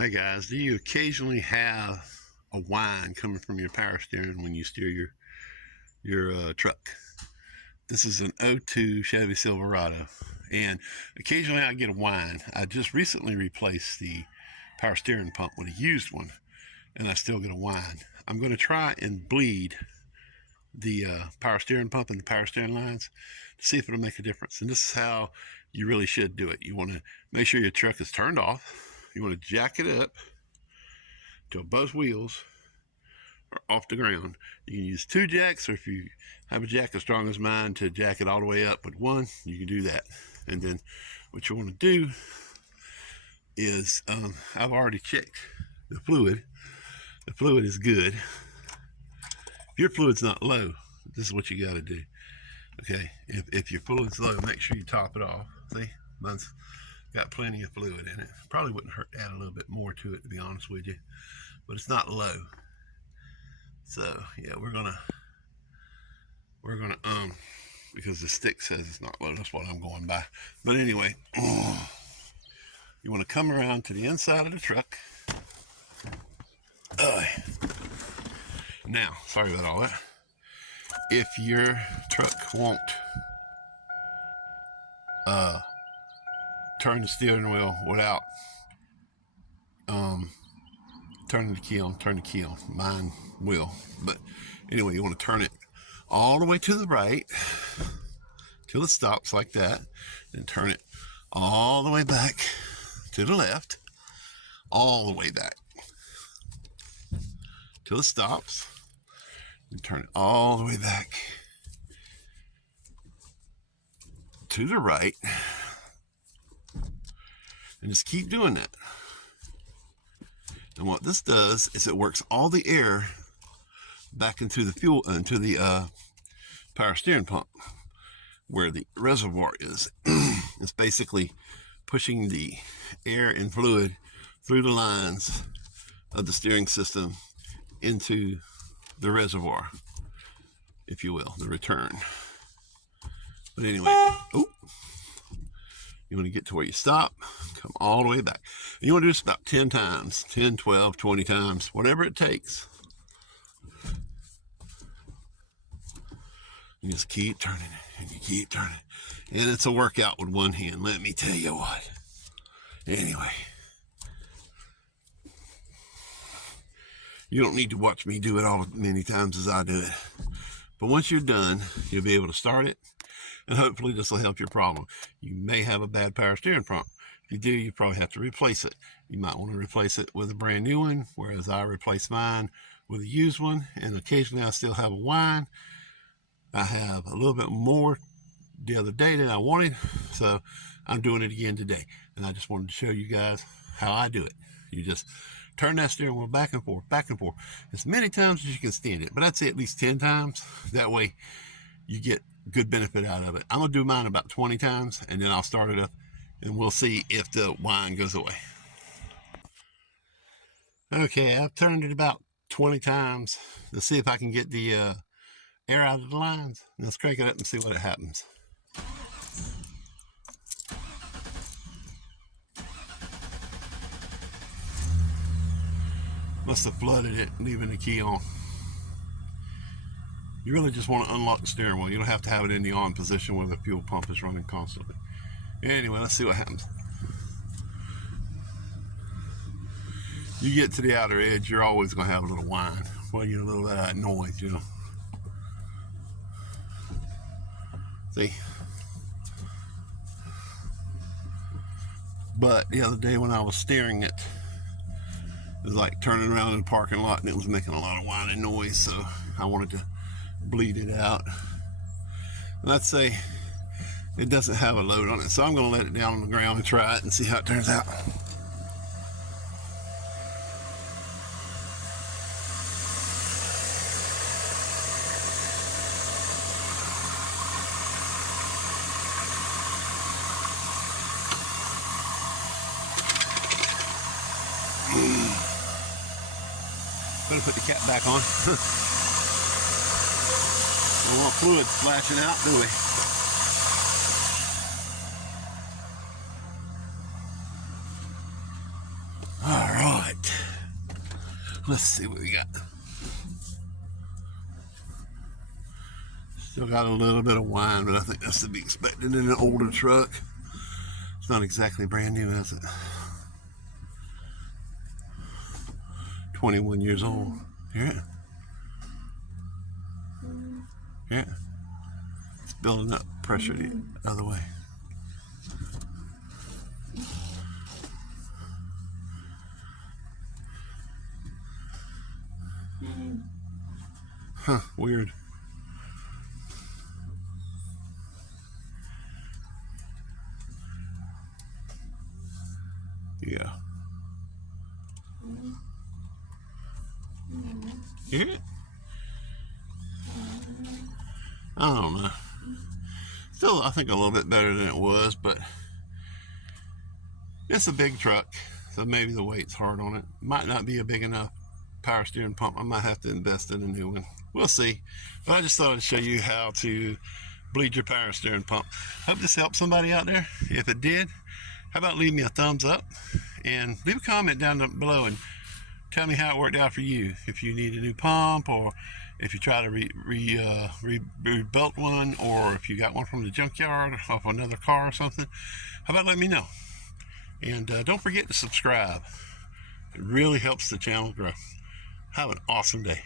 Hi guys, do you occasionally have a whine coming from your power steering when you steer your truck? This is an '02 Chevy Silverado, and occasionally I get a whine. I just recently replaced the power steering pump with a used one, and I still get a whine. I'm going to try and bleed the power steering pump and the power steering lines to see if it'll make a difference. And this is how you really should do it. You want to make sure your truck is turned off. You want to jack it up till both wheels are off the ground. You can use two jacks, or if you have a jack as strong as mine to jack it all the way up with one, you can do that. And then what you want to do is, I've already checked the fluid. The fluid is good. If your fluid's not low, this is what you got to do. Okay, if your fluid's low, make sure you top it off. See, mine's got plenty of fluid in it. Probably wouldn't hurt to add a little bit more to it, to be honest with you, but it's not low. So yeah, we're gonna because the stick says it's not low, that's what I'm going by. But anyway, you want to come around to the inside of the truck. Now, sorry about all that. If your truck won't turn the steering wheel without turning the key on, turn the key on. Mine will. But anyway, you want to turn it all the way to the right till it stops like that. Then turn it all the way back to the left. All the way back till it stops. And turn it all the way back to the right. And just keep doing that. And what this does is it works all the air back into the fuel, into the power steering pump, where the reservoir is. It's basically pushing the air and fluid through the lines of the steering system into the reservoir, if you will, the return. But anyway, you want to get to where you stop, come all the way back. And you want to do this about 10 times, 10, 12, 20 times, whatever it takes. You just keep turning it, and you keep turning it. And it's a workout with one hand, let me tell you what. Anyway, you don't need to watch me do it all as many times as I do it. But once you're done, you'll be able to start it, and hopefully this will help your problem. You may have a bad power steering pump. If you do, you probably have to replace it. You might want to replace it with a brand new one, whereas I replaced mine with a used one, and occasionally I still have a whine. I have a little bit more the other day than I wanted, so I'm doing it again today. And I just wanted to show you guys how I do it. You just turn that steering wheel back and forth, as many times as you can stand it. But I'd say at least 10 times. That way you get good benefit out of it. I'm going to do mine about 20 times, and then I'll start it up, and we'll see if the whine goes away. Okay, I've turned it about 20 times to see if I can get the air out of the lines. Let's crank it up and see what happens. Must have flooded it, leaving the key on. You really just want to unlock the steering wheel. You don't have to have it in the on position where the fuel pump is running constantly. Anyway, let's see what happens. You get to the outer edge, you're always going to have a little whine. Well, you get a little bit of that noise, you know. See? But the other day when I was steering it, it was like turning around in the parking lot, and it was making a lot of whining noise, so I wanted to bleed it out. And let's say it doesn't have a load on it, so I'm going to let it down on the ground and try it and see how it turns out. Better put the cap back on. Don't want fluid splashing out, do we? All right. Let's see what we got. Still got a little bit of whine, but I think that's to be expected in an older truck. It's not exactly brand new, is it? 21 years old. Yeah. Yeah. It's building up pressure the other way. Huh, weird. Yeah. You hear it? I don't know. Still, I think a little bit better than it was, but it's a big truck, so maybe the weight's hard on it. Might not be a big enough power steering pump. I might have to invest in a new one. We'll see. But I just thought I'd show you how to bleed your power steering pump. Hope this helped somebody out there. If it did, how about leave me a thumbs up and leave a comment down below and tell me how it worked out for you. If you need a new pump, or if you try to rebuild one, or if you got one from the junkyard off another car or something. How about let me know? And don't forget to subscribe. It really helps the channel grow. Have an awesome day.